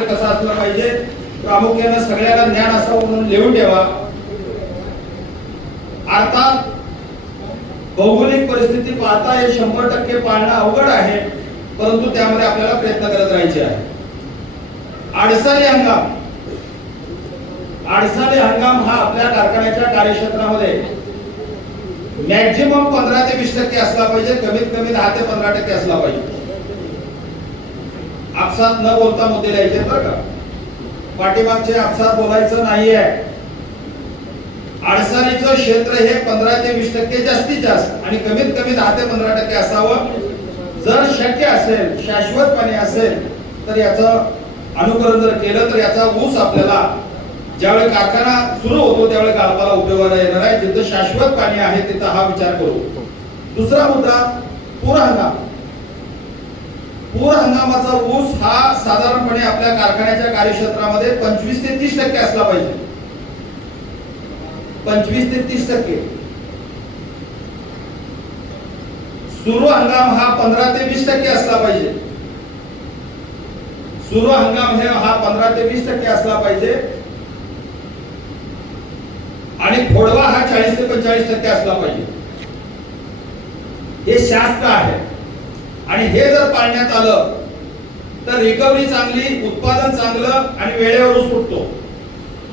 कसा असला पाहिजे प्रामुख्यानं सगळ्याला ज्ञान असावं म्हणून लिहून ठेवा. अर्थात भौगोलिक परिस्थिती पाहता हे शंभर टक्के पाळणं अवघड आहे परंतु त्यामध्ये आपल्याला प्रयत्न करत राहायचे आहे. आडसाली हंगाम. आडसाली हंगाम हा आपल्या कारखान्याच्या कार्यक्षेत्रामध्ये मॅक्झिमम पंधरा ते वीस टक्के असला पाहिजे कमीत कमी दहा ते पंधरा टक्के असला पाहिजे. आपसात न बोलता मुद्दे लिहायचे बरं का. पाठीमागचे आपसात बोलायचं नाहीये. अडचणीचं क्षेत्र हे पंधरा ते वीस टक्के जास्तीत जास्त आणि कमीत कमी दहा ते पंधरा टक्के असावं. जर शक्य असेल शाश्वतपणे असेल तर याचं अनुकरण जर केलं तर याचा ऊस आपल्याला ज्यावेळी कारखाना सुरू होतो त्यावेळी गाळपाला उपयोगाला येणार आहे. जिथं शाश्वत पाणी आहे तिथं हा विचार करू. दुसरा मुद्दा पूर हंगाम. पूर हंगामाचा ऊस हा साधारणपणे आपल्या कारखान्याच्या कार्यक्षेत्रामध्ये पंचवीस ते तीस टक्के असला पाहिजे. पंचवीस ते तीस टक्के. सुरू हंगाम हा पंधरा ते वीस टक्के असला पाहिजे. सुरू हंगाम हे हा पंधरा ते वीस टक्के असला पाहिजे. आणि खोडवा हा चाळीस ते पंचेचाळीस टक्के असला पाहिजे. हे शास्त्र आहे. आणि हे जर पाळण्यात आलं तर रिकव्हरी चांगली उत्पादन चांगलं आणि वेळेवर सुटतो.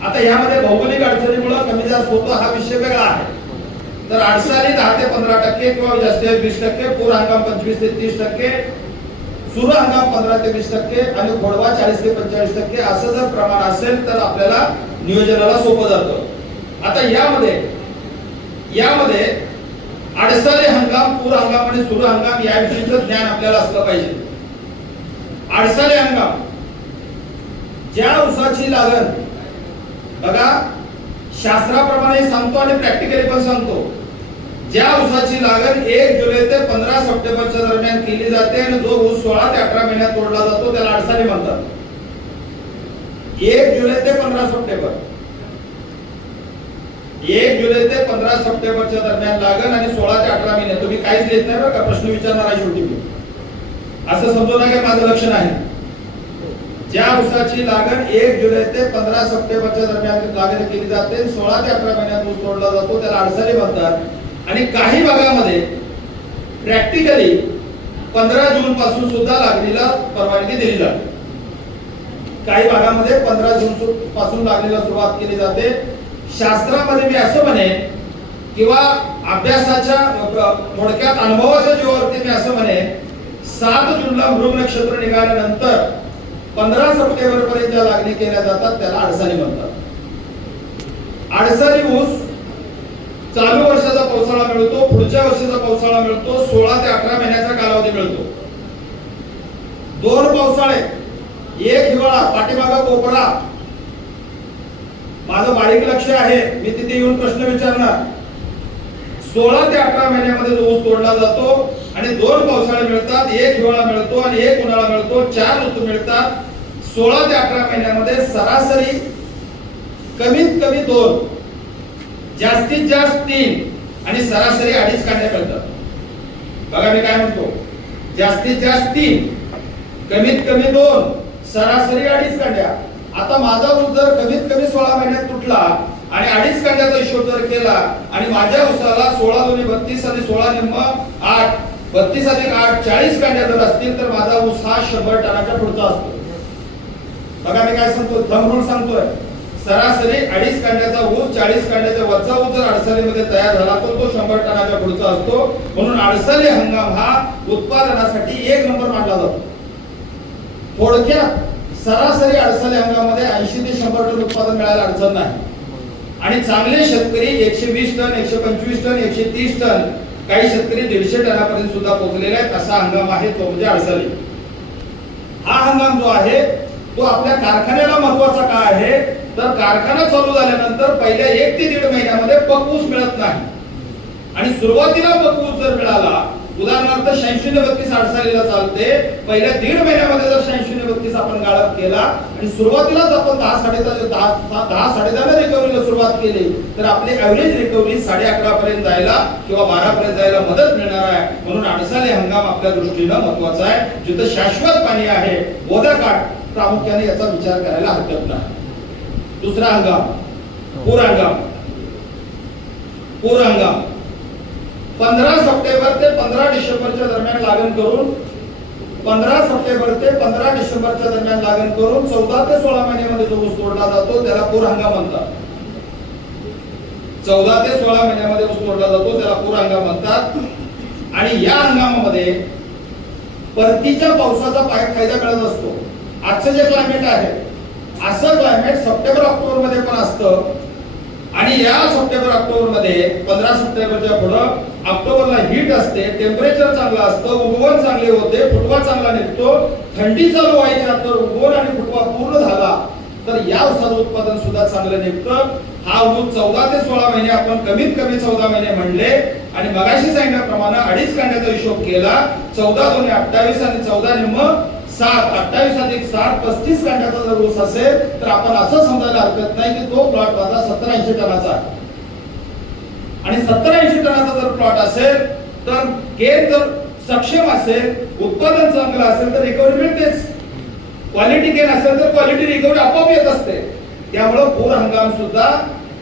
आता यामध्ये भौगोलिक अडचणीमुळे कमी जास्त होतो हा विषय वेगळा आहे. तर अडचणी दहा ते पंधरा टक्के किंवा जास्तीत वीस टक्के पूर हंगाम पंचवीस ते तीस टक्के सुरू हंगाम पंधरा ते वीस टक्के आणि खोडवा चाळीस ते पंचेचाळीस टक्के असं जर प्रमाण असेल तर आपल्याला नियोजनाला सोपं जातं. आता यामध्ये यामध्ये अडसाले हंगाम पूर हंगाम आणि सुरू हंगाम याविषयीचं ज्ञान आपल्याला असलं पाहिजे. अडसाले हंगाम. ज्या ऊसाची लागण बघा शास्त्राप्रमाणे सांगतो आणि प्रॅक्टिकली पण सांगतो. ज्या ऊसाची लागण एक जुलै ते पंधरा सप्टेंबरच्या दरम्यान केली जाते आणि जो ऊस सोळा ते अठरा महिन्यात तोडला जातो त्याला अडसाने म्हणतात. एक जुलै ते पंधरा सप्टेंबर. एक जुलै ते पंधरा सप्टेंबरच्या दरम्यान लागण आणि सोळा ते अठरा महिने तुम्ही काहीच देत नाही बरं का? प्रश्न विचारणार आहे शेवटी मी. असं समजू नका माझं लक्ष नाही. ज्या ऊसाची लागण एक जुलै ते पंधरा सप्टेंबरच्या दरम्यान लागण केली जाते सोळा ते अठरा महिन्यात ऊस तोडला जातो त्याला अडचणी म्हणतात. आणि काही भागामध्ये प्रॅक्टिकली पंधरा जून पासून सुद्धा लागणीला परवानगी दिली जाते. काही भागामध्ये पंधरा जून पासून लागणीला सुरुवात केली जाते. शास्त्रामध्ये मी असं म्हणेन किंवा अभ्यासाच्या थोडक्यात अनुभवाच्या जीवावरती मी असं म्हणेन सात जूनला मृग नक्षत्र निघाल्यानंतर पंधरा सप्टेंबर पर्यंत ज्या लागणी केल्या जातात त्याला अडसाली म्हणतात. अडसाली ऊस चालू वर्षाचा पावसाळा मिळतो पुढच्या वर्षाचा पावसाळा मिळतो सोळा ते अठरा महिन्याचा कालावधी मिळतो. दोन पावसाळे एक हिवाळा पाठीमागा कोपरा माझं बारीक लक्ष आहे. मी तिथे येऊन प्रश्न विचारणार. सोळा ते अठरा महिन्यामध्ये जो ऊस तोडला जातो आणि दोन पावसाळे मिळतात. एक हिवाळा मिळतो आणि एक उन्हाळा मिळतो. चार ऋतू मिळतात. सोळा ते अठरा महिन्यामध्ये सरासरी कमीत कमी दोन जास्तीत जास्त तीन आणि सरासरी अडीच काढण्या मिळतात. बघा मी काय म्हणतो. जास्तीत जास्त तीन कमीत कमी दोन सरासरी अडीच काढ्या आता माझा जर कमीत कमी सोळा महिन्यात तुटला आणि अडीच कांड्याचा हिशोब जर केला आणि माझ्या ऊसाला सोळा दोन्ही बत्तीस आणि सोळा निम्म आठ बत्तीस अधिक आठ चाळीस कांड्या जर असतील तर माझा ऊस हा शंभर टनाच्या पुढचा असतो. बघा मी काय सांगतो थंब रूल सांगतोय. सरासरी अडीच कांड्याचा ऊस चाळीस कांड्याचा वरचा ऊस जर अडसलीमध्ये तयार झाला तर तो शंभर टनाच्या पुढचा असतो. म्हणून अडसली हंगाम हा उत्पादनासाठी एक नंबर मानला जातो. थोडक्यात सरासरी अडचणी हंगामामध्ये ऐंशी ते शंभर टन उत्पादन मिळायला अडचण नाही. आणि चांगले शेतकरी एकशे वीस टन एकशे पंचवीस टन एकशे तीस टन काही शेतकरी दीडशे टनापर्यंत सुद्धा पोहोचलेले आहेत असा हंगाम आहे तो म्हणजे अडचणी. हा हंगाम जो आहे तो आपल्या कारखान्याला महत्त्वाचा का आहे? तर कारखाना चालू झाल्यानंतर पहिल्या एक ते दीड महिन्यामध्ये पकऊस मिळत नाही. आणि सुरुवातीला पकऊस जर मिळाला उदाहरणार्थ शहाऐंशी ने बत्तीस अडसालीला चालते. पहिल्या दीड महिन्यामध्ये जर शहाऐंशी ने बत्तीस आपण गाळप केला आणि सुरुवातीलाच आपण दहा साडे दहा दहा साडे दहा रिकव्हरीला सुरुवात केली तर आपली ऍव्हरेज रिकव्हरी साडे अकरा पर्यंत जायला किंवा बारा पर्यंत जायला मदत मिळणार आहे. म्हणून अडसाली हंगाम आपल्या दृष्टीनं महत्त्वाचा आहे. जिथं शाश्वत पाणी आहे बोधा काठ प्रामुख्याने याचा विचार करायला हरकत नाही. दुसरा हंगाम पूर हंगाम. पूर हंगाम. पंधरा सप्टेंबर ते पंधरा डिसेंबरच्या दरम्यान लागण करून पंधरा सप्टेंबर ते पंधरा डिसेंबरच्या दरम्यान लागण करून चौदा ते सोळा महिन्यामध्ये जो ऊस तोडला जातो त्याला पूर हंगाम म्हणतात. चौदा ते सोळा महिन्यामध्ये ऊस तोडला जातो त्याला पूर हंगाम म्हणतात. आणि या हंगामामध्ये परतीच्या पावसाचा फायदा मिळत असतो. आजचं जे क्लायमेट आहे असं क्लायमेट सप्टेंबर ऑक्टोबरमध्ये पण असतं. आणि या सप्टेंबर ऑक्टोबरमध्ये पंधरा सप्टेंबरच्या पुढं ऑक्टोबरला हीट असते टेम्परेचर चांगलं असतं उगवण चांगले होते फुटवा चांगला निघतो थंडी चालू व्हायच्या तर उगवण आणि फुटवा पूर्ण झाला तर या ऊसाचं उत्पादन सुद्धा चांगलं निघतं. हा ऊस चौदा ते सोळा महिने आपण कमीत कमी चौदा महिने म्हणले आणि मगाशी सांगितल्याप्रमाणे अडीच कांड्याचा हिशोब केला चौदा दोन अठ्ठावीस आणि चौदा निम्म सात अठ्ठावीस अधिक साठ पस्तीस कांड्याचा जर ऊस असेल तर आपण असं समजायला हरकत नाही की तो प्लॉट माझा सतराऐंशी टनाचा आहे. आणि सत्तर ऐंशी टनाचा जर प्लॉट असेल तर केर जर सक्षम असेल उत्पादन चांगलं असेल तर रिकव्हरी मिळतेच. क्वालिटी गेन असेल तर क्वालिटी रिकव्हरी आपोआप येत असते. त्यामुळं पूर हंगाम सुद्धा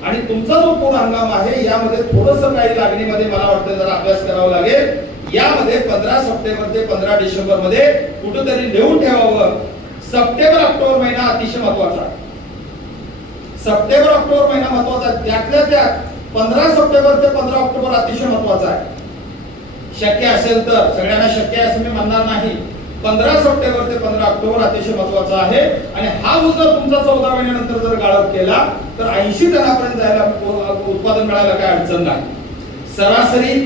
आणि तुमचा जो पूर हंगाम आहे यामध्ये थोडस काही लागणीमध्ये मला वाटतं जरा अभ्यास करावा लागेल. यामध्ये पंधरा सप्टेंबर ते पंधरा डिसेंबरमध्ये कुठेतरी लिहून ठेवावं. सप्टेंबर ऑक्टोबर महिना अतिशय महत्त्वाचा सप्टेंबर ऑक्टोबर महिना महत्त्वाचा त्यातल्या त्यात पंधरा सप्टेंबर ते पंधरा ऑक्टोबर अतिशय महत्त्वाचा आहे. शक्य असेल तर सगळ्यांना शक्य आहे असं मी म्हणणार नाही. पंधरा सप्टेंबर ते पंधरा ऑक्टोबर अतिशय महत्त्वाचा आहे. आणि हा ऊस जर तुमचा चौदा महिन्यानंतर जर गाळप केला तर ऐंशी टनापर्यंत जायला उत्पादन मिळायला काय अडचण नाही. सरासरी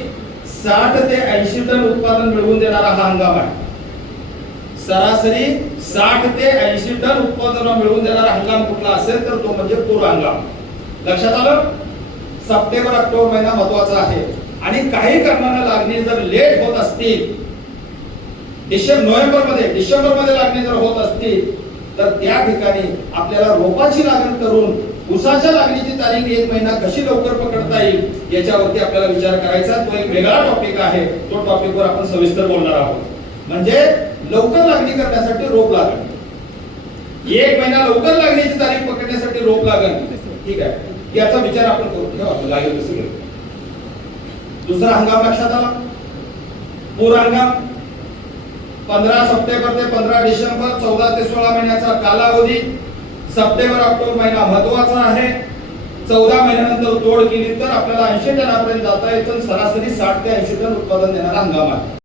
साठ ते ऐंशी टन उत्पादन मिळवून देणारा हा हंगाम आहे. सरासरी साठ ते ऐंशी टन उत्पादन मिळवून देणारा हंगाम कुठला असेल तर तो म्हणजे पूर हंगाम. लक्षात आलं? सप्टेंबर ऑक्टोबर महिना महत्त्वाचा आहे. आणि काही कारणांना लागणी जर लेट होत असतील डिसेंबर नोव्हेंबरमध्ये डिसेंबरमध्ये लागणी जर होत असतील तर त्या ठिकाणी आपल्याला रोपाची लागण करून उसाच्या लागणीची तारीख एक महिना कशी लवकर पकडता येईल याच्यावरती आपल्याला विचार करायचा. तो एक वेगळा टॉपिक आहे. तो टॉपिकवर आपण सविस्तर बोलणार आहोत. म्हणजे लवकर लागणी करण्यासाठी रोप लागण. एक महिना लवकर लागण्याची तारीख पकडण्यासाठी रोप लागण. ठीक आहे. याचा विचार आपण करून ठेवा लागेल तसं दुसरा हंगाम लक्षात आला. पूर हंगाम. पंधरा सप्टेंबर ते पंधरा डिसेंबर चौदा ते सोळा महिन्याचा कालावधी. सप्टेंबर ऑक्टोबर महिना महत्त्वाचा आहे. चौदा महिन्यानंतर तोड केली तर आपल्याला ऐंशी टनापर्यंत जाता येतं सरासरी साठ ते ऐंशी टन उत्पादन देणारा हंगाम आहे.